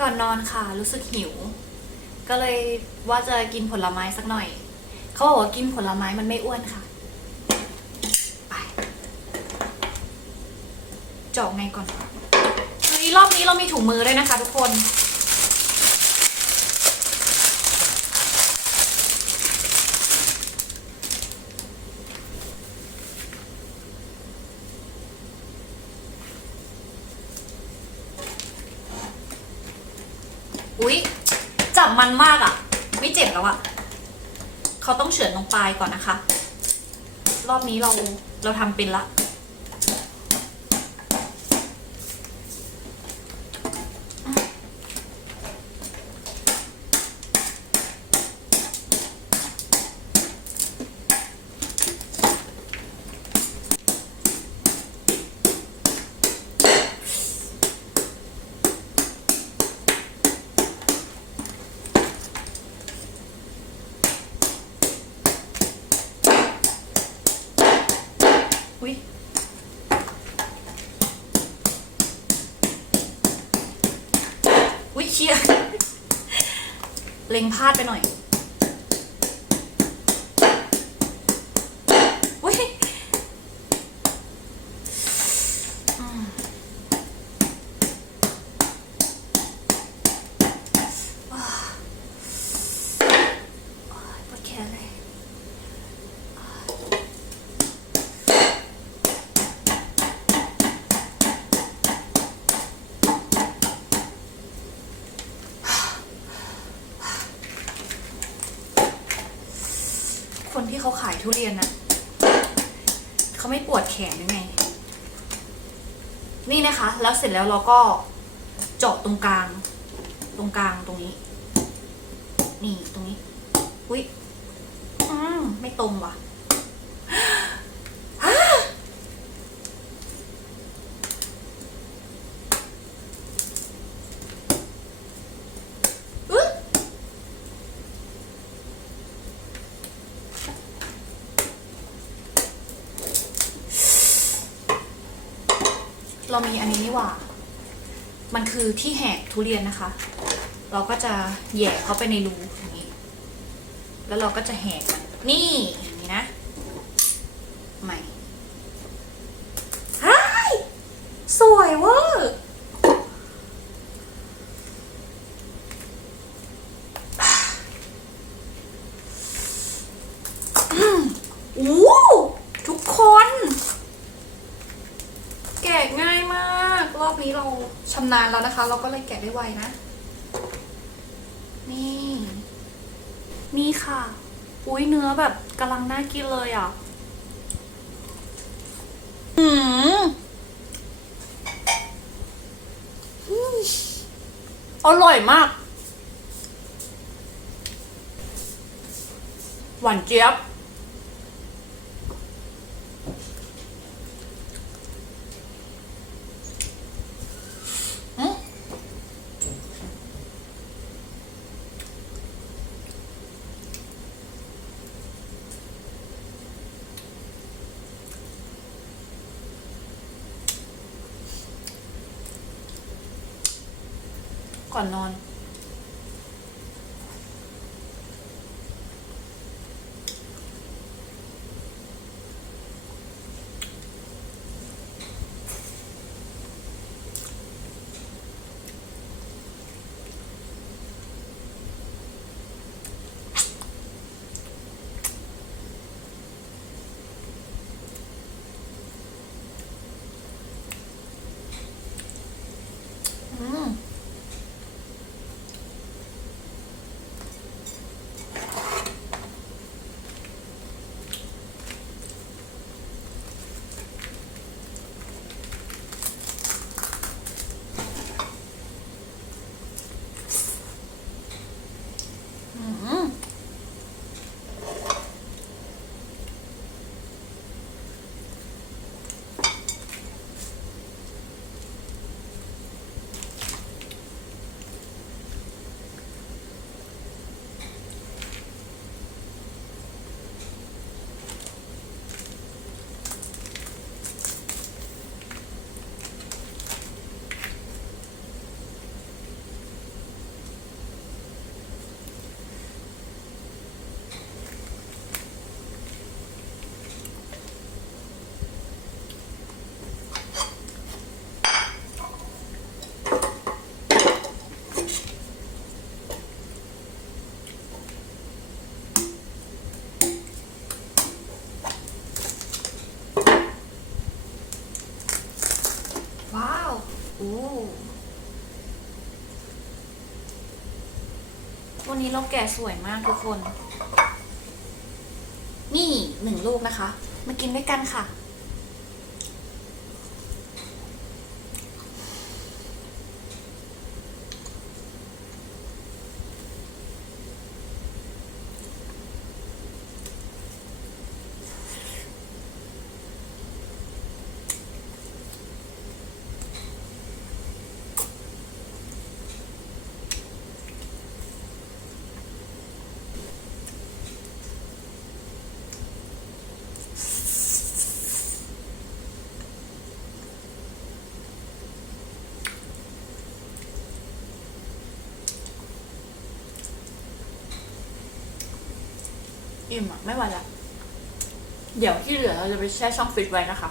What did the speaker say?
ก่อนนอนค่ะ รู้สึกหิว ก็เลยว่าจะกินผลไม้สักหน่อย เขาบอกว่ากินผลไม้มันไม่อ้วนค่ะ ไปเจาะไงก่อนเฮ้รอบนี้เรามีถุงมือด้วยนะคะทุกคน อุ๊ย จับมันมากอะ่ะ ไม่เจ็บแล้วอะ่ะ เขาต้องเฉือนลงปลายก่อนนะคะ รอบนี้เราเราทำเป็นละ อุ้ยเคียเล็งพลาดไปหน่อยอืมว้าวโอ๊ยปวดแขนเลย คนที่เขาขายทุเรียนน่ะเขาไม่ปวดแขนยังไง นี่นะคะ แล้วเสร็จแล้วเราก็เจาะตรงกลาง ตรงกลางตรงนี้ นี่ตรงนี้ อุ้ยอืมไม่ตรงว่ะ เรามีอันนี้นี่หว่า มันคือที่แหกทุเรียนนะคะ เราก็จะแย่เขาไปในรูอย่างนี้ แล้วเราก็จะแหกมันนี่อย่างนี้นะใหม่ฮ้ายสวยเวอร์อืมอู้ทุกคน แกะง่ายมาก รอบ นี้เราชำนาญแล้วนะคะ เราก็เลยแกะได้ไวนะ นี่ นี่ค่ะ อุ้ยเนื้อแบบกำลังน่ากินเลยอะ อืมอืมอร่อยมาก หวานเจี๊ยบ ก่อนนอน อืม วันนี้เราแกะสวยมากทุกคน นี่หนึ่งลูกนะคะ มากินด้วยกันค่ะ อิ่มอะ ไม่ไหวละ เดี๋ยวที่เหลือเราจะไปแช่ช่องฟิตไว้นะคะ